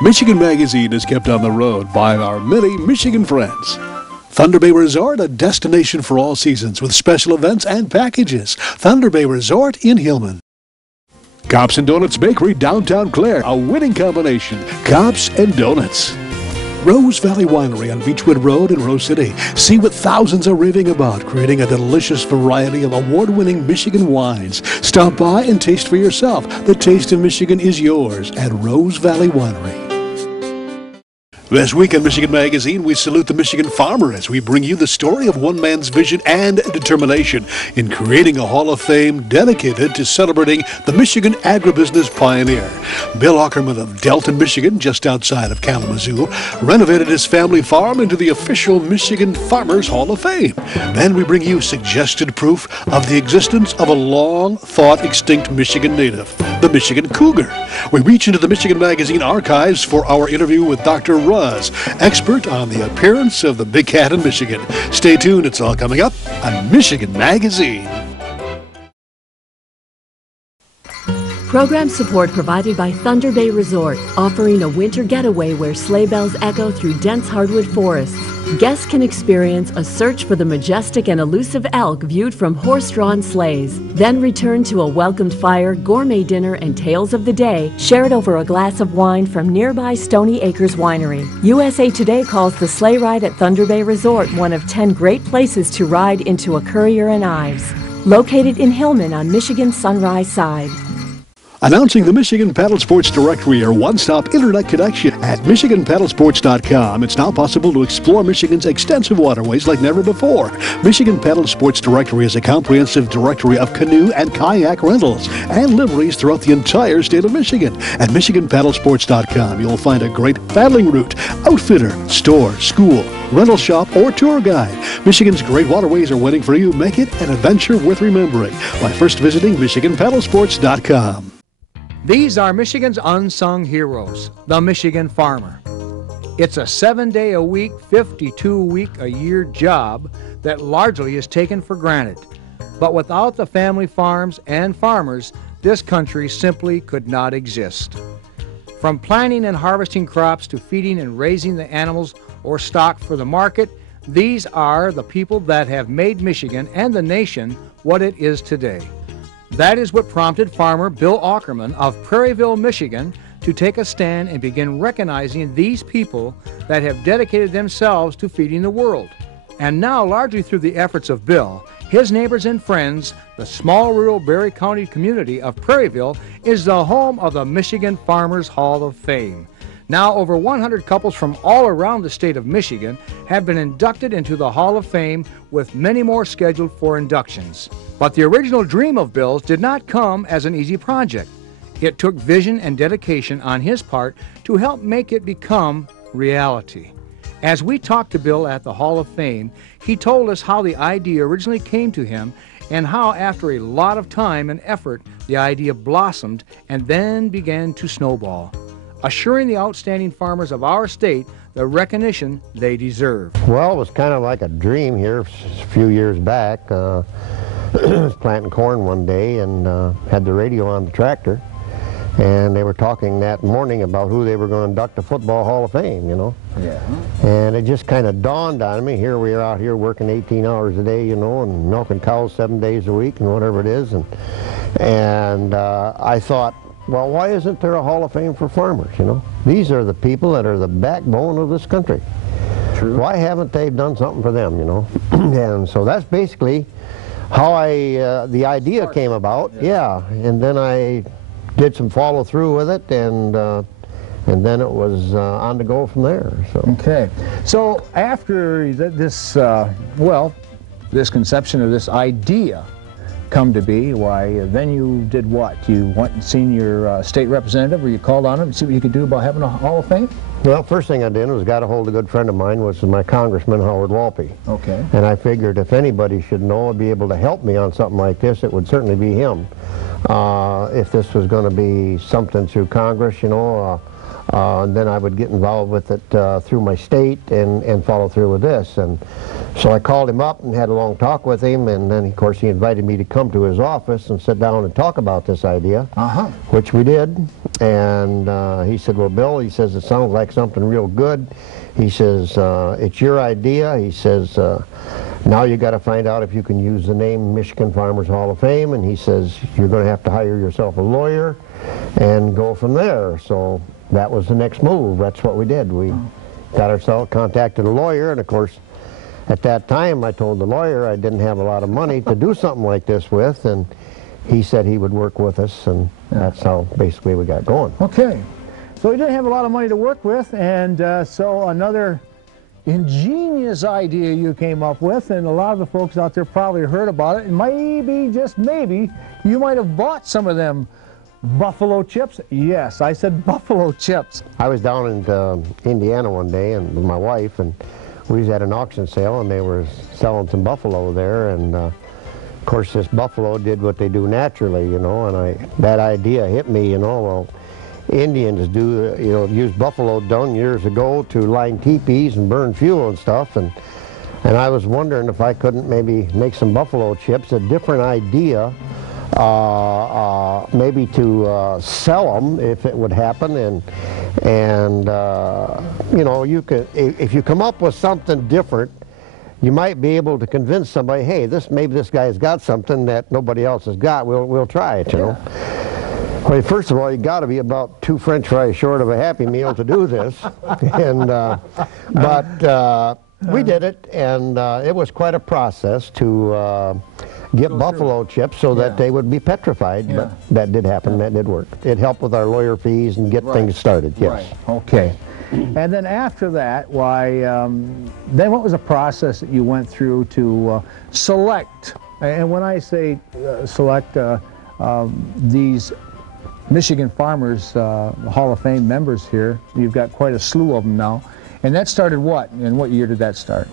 Michigan Magazine is kept on the road by our many Michigan friends. Thunder Bay Resort, a destination for all seasons with special events and packages. Thunder Bay Resort in Hillman. Cops and Donuts Bakery, downtown Clare, a winning combination. Cops and Donuts. Rose Valley Winery on Beechwood Road in Rose City. See what thousands are raving about, creating a delicious variety of award-winning Michigan wines. Stop by and taste for yourself. The taste of Michigan is yours at Rose Valley Winery. This week on Michigan Magazine, we salute the Michigan farmer as we bring you the story of one man's vision and determination in creating a Hall of Fame dedicated to celebrating the Michigan agribusiness pioneer. Bill Auckerman of Delton, Michigan, just outside of Kalamazoo, renovated his family farm into the official Michigan Farmers Hall of Fame. Then we bring you suggested proof of the existence of a long-thought extinct Michigan native, the Michigan Cougar. We reach into the Michigan Magazine archives for our interview with Dr. Rusz, expert on the appearance of the big cat in Michigan. Stay tuned, it's all coming up on Michigan Magazine. Program support provided by Thunder Bay Resort, offering a winter getaway where sleigh bells echo through dense hardwood forests. Guests can experience a search for the majestic and elusive elk viewed from horse-drawn sleighs. Then return to a welcomed fire, gourmet dinner, and tales of the day shared over a glass of wine from nearby Stony Acres Winery. USA Today calls the sleigh ride at Thunder Bay Resort one of 10 great places to ride into a Currier and Ives. Located in Hillman on Michigan's Sunrise Side. Announcing the Michigan Paddle Sports Directory, your one-stop internet connection at MichiganPaddlesports.com. It's now possible to explore Michigan's extensive waterways like never before. Michigan Paddle Sports Directory is a comprehensive directory of canoe and kayak rentals and liveries throughout the entire state of Michigan. At MichiganPaddlesports.com, you'll find a great paddling route, outfitter, store, school, rental shop, or tour guide. Michigan's great waterways are waiting for you. Make it an adventure worth remembering by first visiting MichiganPaddlesports.com. These are Michigan's unsung heroes, the Michigan farmer. It's a 7-day-a-week, 52-week-a-year job that largely is taken for granted. But without the family farms and farmers, this country simply could not exist. From planting and harvesting crops to feeding and raising the animals or stock for the market, these are the people that have made Michigan and the nation what it is today. That is what prompted farmer Bill Auckerman of Prairieville, Michigan, to take a stand and begin recognizing these people that have dedicated themselves to feeding the world. And now, largely through the efforts of Bill, his neighbors and friends, the small rural Berry County community of Prairieville is the home of the Michigan Farmers Hall of Fame. Now, over 100 couples from all around the state of Michigan have been inducted into the Hall of Fame, with many more scheduled for inductions. But the original dream of Bill's did not come as an easy project. It took vision and dedication on his part to help make it become reality. As we talked to Bill at the Hall of Fame, he told us how the idea originally came to him and how after a lot of time and effort, the idea blossomed and then began to snowball, assuring the outstanding farmers of our state the recognition they deserve. Well, it was kind of like a dream here a few years back. I was planting corn one day and had the radio on the tractor, and they were talking that morning about who they were going to induct to Football Hall of Fame, you know. Yeah. And it just kind of dawned on me. Here we are out here working 18 hours a day, you know, and milking cows 7 days a week and whatever it is. And I thought, well, why isn't there a Hall of Fame for farmers, you know? These are the people that are the backbone of this country. True. Why haven't they done something for them, you know? And so that's basically how the idea came about. Yeah, and then I did some follow through with it, and then it was on to go from there. So. Okay. So after this, this conception of this idea come to be, why then you did what? You went and seen your state representative, or you called on him and see what you could do about having a Hall of Fame? Well, first thing I did was got a hold of a good friend of mine, which is my Congressman, Howard Walpe. Okay. And I figured if anybody should know or be able to help me on something like this, it would certainly be him. If this was going to be something through Congress, you know, And then I would get involved with it through my state and follow through with this. And so I called him up and had a long talk with him, and then of course he invited me to come to his office and sit down and talk about this idea, which we did. And he said, well, Bill, he says, it sounds like something real good. He says, it's your idea. He says, now you got to find out if you can use the name Michigan Farmers Hall of Fame. And he says, you're going to have to hire yourself a lawyer and go from there. So that was the next move. That's what we did. We got ourselves, contacted a lawyer, and of course, at that time I told the lawyer I didn't have a lot of money to do something like this with, and he said he would work with us, and that's how basically we got going. Okay. So we didn't have a lot of money to work with, and so another ingenious idea you came up with, and a lot of the folks out there probably heard about it, and maybe, just maybe, you might have bought some of them buffalo chips. Yes, I said buffalo chips. I was down in Indiana one day and with my wife, and we was at an auction sale, and they were selling some buffalo there, and of course this buffalo did what they do naturally, you know, and that idea hit me, you know. Well, Indians do, you know, use buffalo dung years ago to line teepees and burn fuel and stuff, and I was wondering if I couldn't maybe make some buffalo chips, a different idea, maybe to sell them if it would happen, and you know, you could, if you come up with something different, you might be able to convince somebody, hey, maybe this guy's got something that nobody else has got. We'll try it, you know. Well, first of all, you got to be about 2 French fries short of a Happy Meal to do this, and but we did it, and it was quite a process to get buffalo chips so that they would be petrified, but that did happen. That did work. It helped with our lawyer fees and get things started. Yes. Right. Okay. And then after that, then what was the process that you went through to select? And when I say select these Michigan Farmers Hall of Fame members here, you've got quite a slew of them now. And that started what? And what year did that start?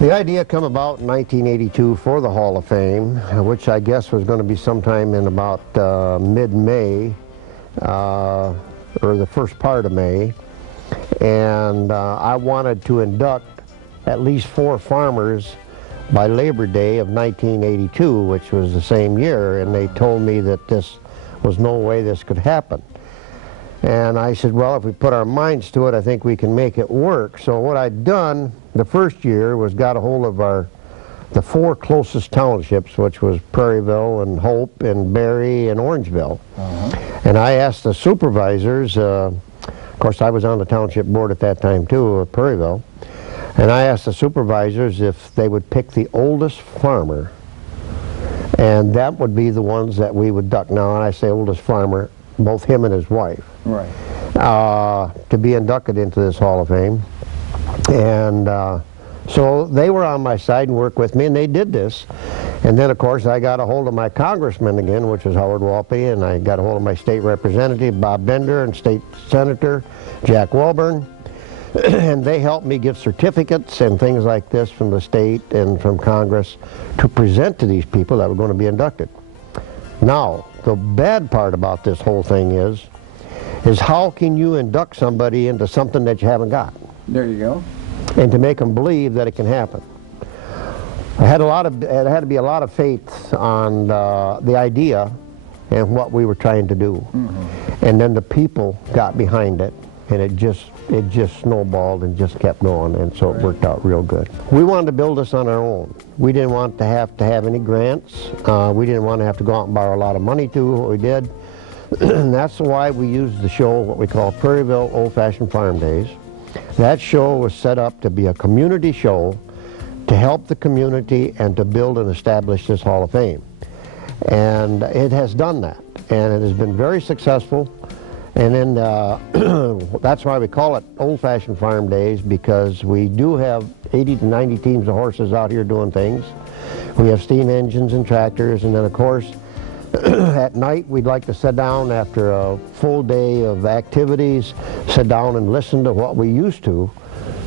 The idea come about in 1982 for the Hall of Fame, which I guess was going to be sometime in about mid-May, or the first part of May. And I wanted to induct at least 4 farmers by Labor Day of 1982, which was the same year, and they told me that this was no way this could happen. And I said, well, if we put our minds to it, I think we can make it work. So what I'd done the first year was got a hold of the 4 closest townships, which was Prairieville and Hope and Berry and Orangeville. And I asked the supervisors, of course I was on the township board at that time too, at Prairieville, and I asked the supervisors if they would pick the oldest farmer, and that would be the ones that we would duck. Now, and I say oldest farmer, both him and his wife, to be inducted into this Hall of Fame. And so they were on my side and worked with me, and they did this. And then, of course, I got a hold of my congressman again, which was Howard Walpe, and I got a hold of my state representative, Bob Bender, and state senator, Jack Welborn. And they helped me get certificates and things like this from the state and from Congress to present to these people that were going to be inducted. Now, the bad part about this whole thing is how can you induct somebody into something that you haven't got? There you go. And to make them believe that it can happen. It had to be a lot of faith on the idea and what we were trying to do. And then the people got behind it, and it just snowballed and just kept going, and so it worked out real good. We wanted to build this on our own. We didn't want to have any grants. We didn't want to have to go out and borrow a lot of money to do what we did. And that's why we used the show, what we call Prairieville Old-Fashioned Farm Days. That show was set up to be a community show to help the community and to build and establish this Hall of Fame. And it has done that, and it has been very successful. And then that's why we call it Old-Fashioned Farm Days, because we do have 80 to 90 teams of horses out here doing things. We have steam engines and tractors, and then of course at night we'd like to sit down after a full day of activities, sit down and listen to what we used to,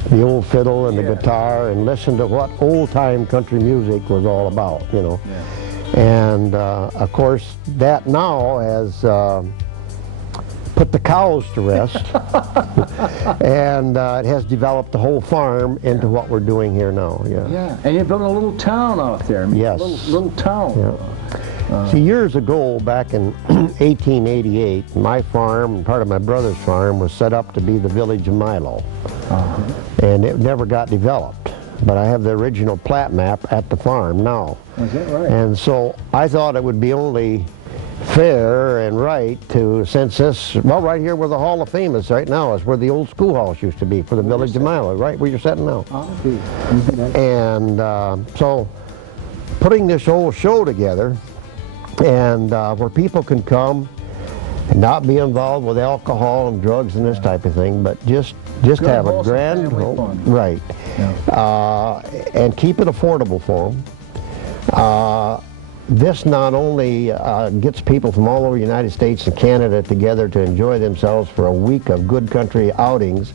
the old fiddle and the guitar, and listen to what old-time country music was all about, you know. put the cows to rest, and it has developed the whole farm into what we're doing here now. Yeah. Yeah. And you're building a little town out there. Yes. Little town. Yeah. See, years ago, back in 1888, my farm and part of my brother's farm was set up to be the village of Milo, and it never got developed. But I have the original plat map at the farm now. Is that right? And so I thought it would be only fair and right to, since this, well, right here where the Hall of Fame is right now is where the old schoolhouse used to be for the village of Milo, right where you're sitting now. And so putting this whole show together, and where people can come and not be involved with alcohol and drugs and this type of thing, but just have a grand, right, and keep it affordable for them. This not only gets people from all over the United States and Canada together to enjoy themselves for a week of good country outings,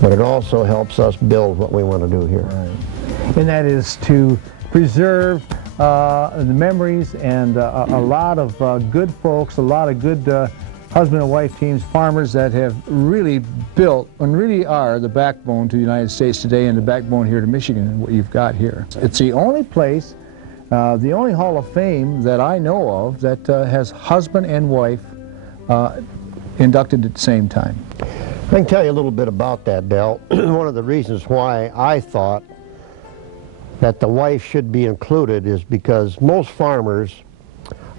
but it also helps us build what we want to do here. Right. And that is to preserve the memories and a lot of good folks, a lot of good husband and wife teams, farmers that have really built and really are the backbone to the United States today and the backbone here to Michigan and what you've got here. It's the only place, the only Hall of Fame that I know of that has husband and wife inducted at the same time. I can tell you a little bit about that, Del. One of the reasons why I thought that the wife should be included is because most farmers,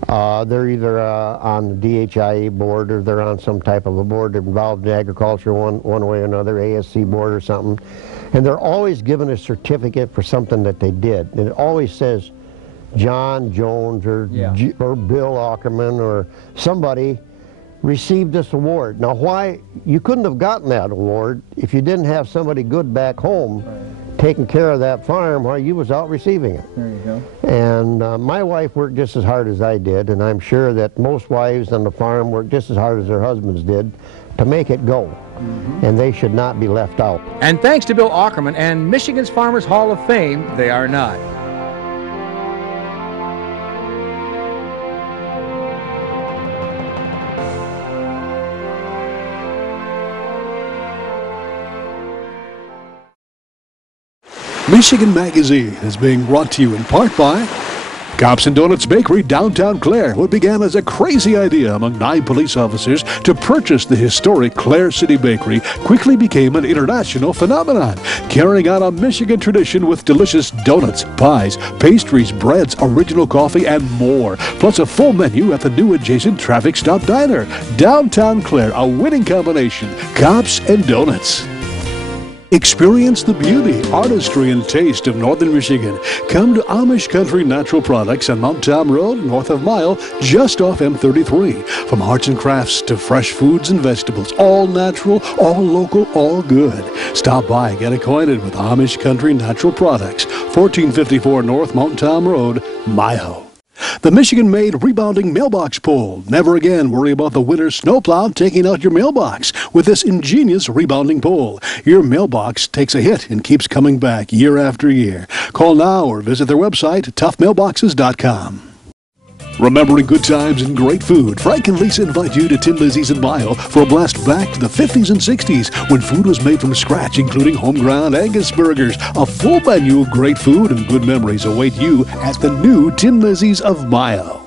they're either on the DHIA board or they're on some type of a board involved in agriculture one way or another, ASC board or something, and they're always given a certificate for something that they did. And it always says John Jones or Bill Auckerman or somebody received this award. Now why, you couldn't have gotten that award if you didn't have somebody good back home taking care of that farm while you was out receiving it. There you go. And my wife worked just as hard as I did, and I'm sure that most wives on the farm worked just as hard as their husbands did to make it go. And they should not be left out. And thanks to Bill Auckerman and Michigan's Farmers Hall of Fame, they are not. Michigan Magazine is being brought to you in part by Cops and Donuts Bakery, downtown Clare. What began as a crazy idea among 9 police officers to purchase the historic Clare City Bakery quickly became an international phenomenon, carrying on a Michigan tradition with delicious donuts, pies, pastries, breads, original coffee, and more. Plus a full menu at the new adjacent Traffic Stop Diner. Downtown Clare, a winning combination. Cops and Donuts. Experience the beauty, artistry, and taste of northern Michigan. Come to Amish Country Natural Products on Mount Tom Road, north of Mile, just off M33. From arts and crafts to fresh foods and vegetables, all natural, all local, all good. Stop by and get acquainted with Amish Country Natural Products, 1454 North Mount Tom Road, Mile. The Michigan-made rebounding mailbox pole. Never again worry about the winter snowplow taking out your mailbox with this ingenious rebounding pole. Your mailbox takes a hit and keeps coming back year after year. Call now or visit their website, toughmailboxes.com. Remembering good times and great food, Frank and Lisa invite you to Tin Lizzie's in Mile for a blast back to the 50s and 60s when food was made from scratch, including home-ground Angus burgers. A full menu of great food and good memories await you at the new Tin Lizzie's of Mile.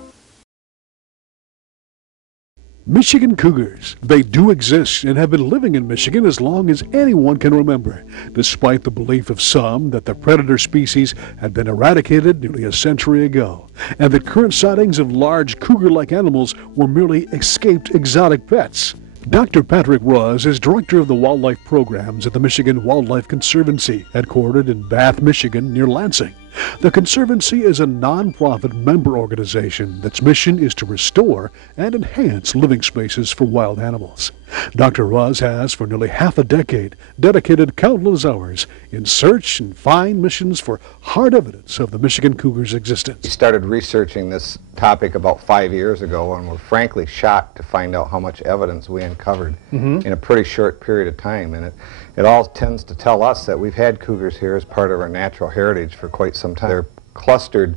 Michigan Cougars. They do exist and have been living in Michigan as long as anyone can remember, despite the belief of some that the predator species had been eradicated nearly a century ago, and that current sightings of large cougar-like animals were merely escaped exotic pets. Dr. Patrick Rusz is director of the wildlife programs at the Michigan Wildlife Conservancy, headquartered in Bath, Michigan, near Lansing. The Conservancy is a non-profit member organization that's mission is to restore and enhance living spaces for wild animals. Dr. Rusz has, for nearly half a decade, dedicated countless hours in search and find missions for hard evidence of the Michigan cougar's existence. We started researching this topic about 5 years ago, and we're frankly shocked to find out how much evidence we uncovered in a pretty short period of time. And it all tends to tell us that we've had cougars here as part of our natural heritage for quite some time. They're clustered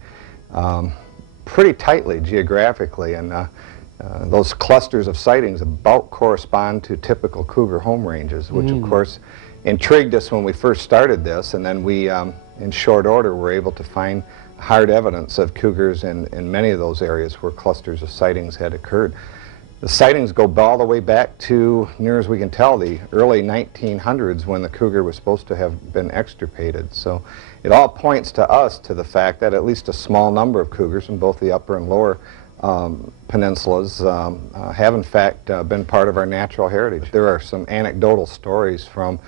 pretty tightly geographically, and those clusters of sightings about correspond to typical cougar home ranges, which of course intrigued us when we first started this, and then we, in short order, were able to find hard evidence of cougars in many of those areas where clusters of sightings had occurred. The sightings go all the way back to, near as we can tell, the early 1900s when the cougar was supposed to have been extirpated. So it all points to us to the fact that at least a small number of cougars in both the upper and lower peninsulas have in fact been part of our natural heritage. There are some anecdotal stories from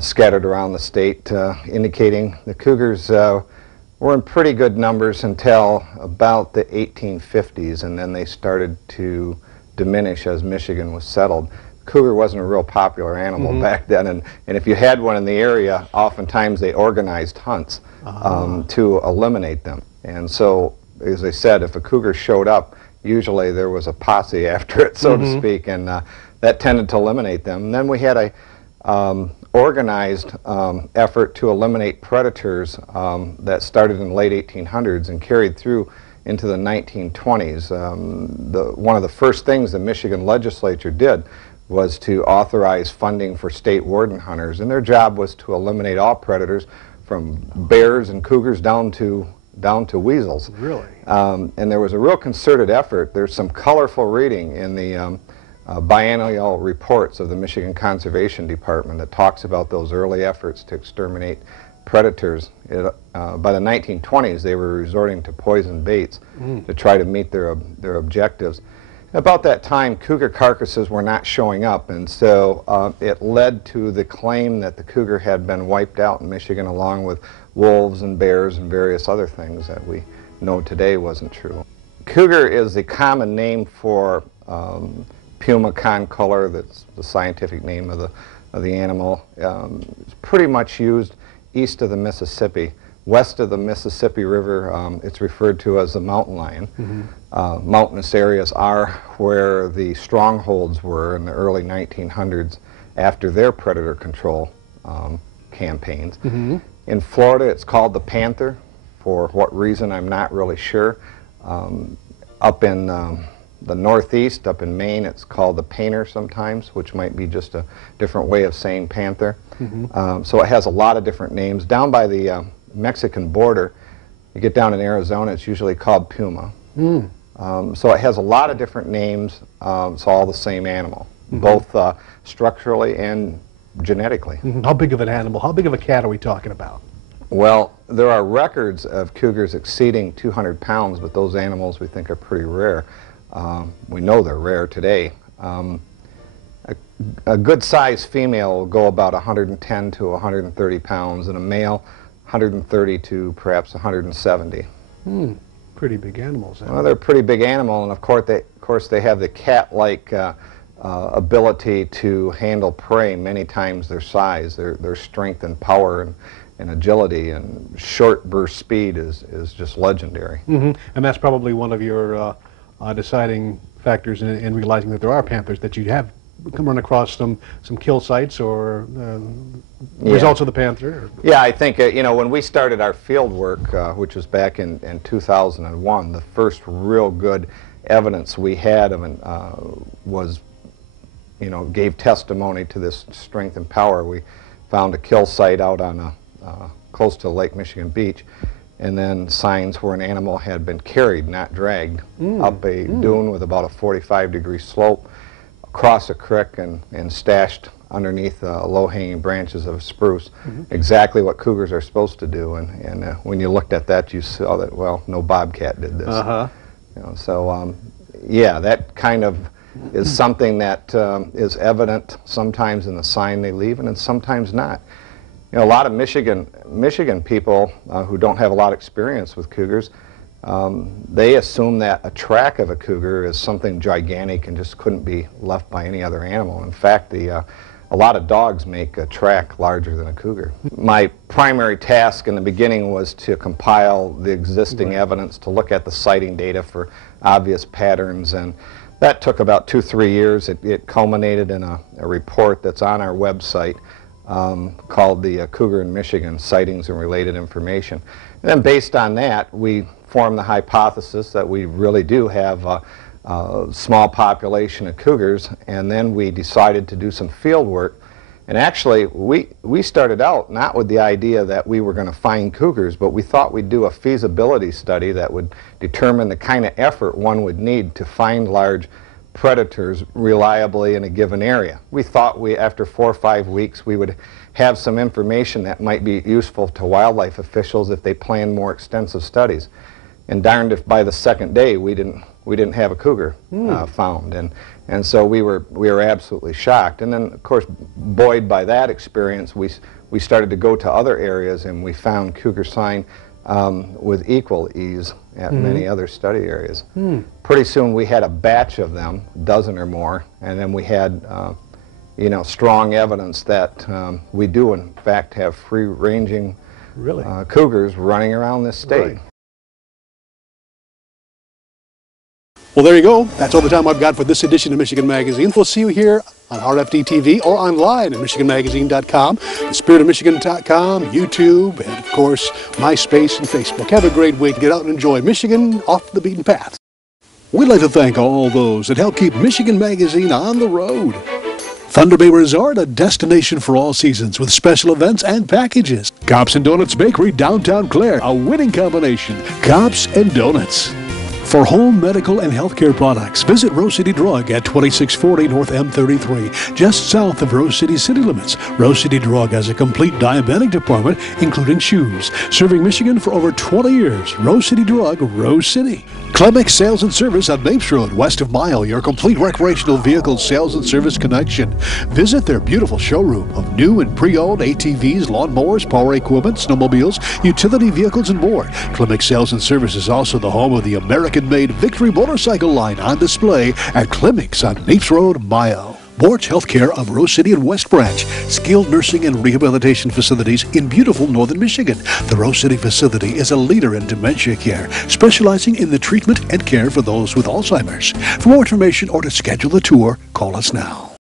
scattered around the state indicating the cougars were in pretty good numbers until about the 1850s, and then they started to diminish as Michigan was settled. Cougar wasn't a real popular animal back then, and if you had one in the area, oftentimes they organized hunts to eliminate them. And so, as I said, if a cougar showed up, usually there was a posse after it, so to speak, and that tended to eliminate them. And then we had a organized effort to eliminate predators that started in the late 1800s and carried through into the 1920s. One of the first things the Michigan legislature did was to authorize funding for state warden hunters, and their job was to eliminate all predators from bears and cougars down to weasels. Really? And there was a real concerted effort. There's some colorful reading in the biennial reports of the Michigan Conservation Department that talks about those early efforts to exterminate predators. By the 1920s, they were resorting to poison baits to try to meet their objectives. About that time, cougar carcasses were not showing up, and so it led to the claim that the cougar had been wiped out in Michigan, along with wolves and bears and various other things that we know today wasn't true. Cougar is the common name for Puma concolor. That's the scientific name of the animal. It's pretty much used east of the Mississippi. West of the Mississippi River, it's referred to as the mountain lion. Mountainous areas are where the strongholds were in the early 1900s after their predator control campaigns. In Florida, it's called the panther. For what reason, I'm not really sure. Up in the Northeast, up in Maine, it's called the painter sometimes, which might be just a different way of saying panther. So it has a lot of different names. Down by the Mexican border, you get down in Arizona, it's usually called puma. So it has a lot of different names. It's all the same animal, both structurally and genetically. How big of an animal, how big of a cat are we talking about? Well, there are records of cougars exceeding 200 pounds, but those animals we think are pretty rare. We know they're rare today. A good-sized female will go about 110 to 130 pounds, and a male 130 to perhaps 170. Pretty big animals. Well, they're a pretty big animal, and of course they have the cat-like ability to handle prey many times their size. Their strength and power and agility and short burst speed is just legendary. And that's probably one of your deciding factors in realizing that there are panthers, that you have come run across some kill sites or results of the panther. Yeah, I think you know, when we started our field work, which was back in 2001, the first real good evidence we had of an, was, you know, gave testimony to this strength and power. We found a kill site out on close to Lake Michigan Beach, and then signs where an animal had been carried, not dragged, up a dune with about a 45-degree slope, across a creek, and stashed underneath low-hanging branches of spruce. Exactly what cougars are supposed to do, and when you looked at that, you saw that, well, no bobcat did this. You know, so yeah, that kind of is something that is evident sometimes in the sign they leave, and sometimes not. You know, a lot of Michigan people who don't have a lot of experience with cougars, they assume that a track of a cougar is something gigantic and just couldn't be left by any other animal. In fact, a lot of dogs make a track larger than a cougar. My primary task in the beginning was to compile the existing evidence, to look at the sighting data for obvious patterns, and that took about 2-3 years. It culminated in a report that's on our website called the Cougar in Michigan, Sightings and Related Information. And then based on that, we formed the hypothesis that we really do have small population of cougars, and then we decided to do some field work. And actually, we started out not with the idea that we were going to find cougars, but we thought we'd do a feasibility study that would determine the kind of effort one would need to find large predators reliably in a given area. We thought after 4 or 5 weeks, we would have some information that might be useful to wildlife officials if they planned more extensive studies. And darned if by the second day we didn't have a cougar found, and so we were absolutely shocked. And then, of course, buoyed by that experience, we started to go to other areas, and we found cougar sign with equal ease at many other study areas. Pretty soon we had a batch of them, a dozen or more, and then we had you know, strong evidence that we do in fact have free-ranging cougars running around this state. Right. Well, there you go. That's all the time I've got for this edition of Michigan Magazine. We'll see you here on RFD TV or online at MichiganMagazine.com, thespiritofmichigan.com, YouTube, and of course, MySpace and Facebook. Have a great week. Get out and enjoy Michigan off the beaten path. We'd like to thank all those that help keep Michigan Magazine on the road. Thunder Bay Resort, a destination for all seasons with special events and packages. Cops and Donuts Bakery, downtown Clare, a winning combination. Cops and Donuts. For home medical and healthcare products, visit Rose City Drug at 2640 North M33, just south of Rose City city limits. Rose City Drug has a complete diabetic department, including shoes. Serving Michigan for over 20 years. Rose City Drug, Rose City. Clemick Sales and Service on Mapes Road, west of Mile, your complete recreational vehicle sales and service connection. Visit their beautiful showroom of new and pre-owned ATVs, lawnmowers, power equipment, snowmobiles, utility vehicles, and more. Clemick Sales and Service is also the home of the American-made Victory motorcycle line on display at Clemick's on Mapes Road, Mayo. Borch Healthcare of Rose City and West Branch, skilled nursing and rehabilitation facilities in beautiful northern Michigan. The Rose City facility is a leader in dementia care, specializing in the treatment and care for those with Alzheimer's. For more information or to schedule a tour, call us now.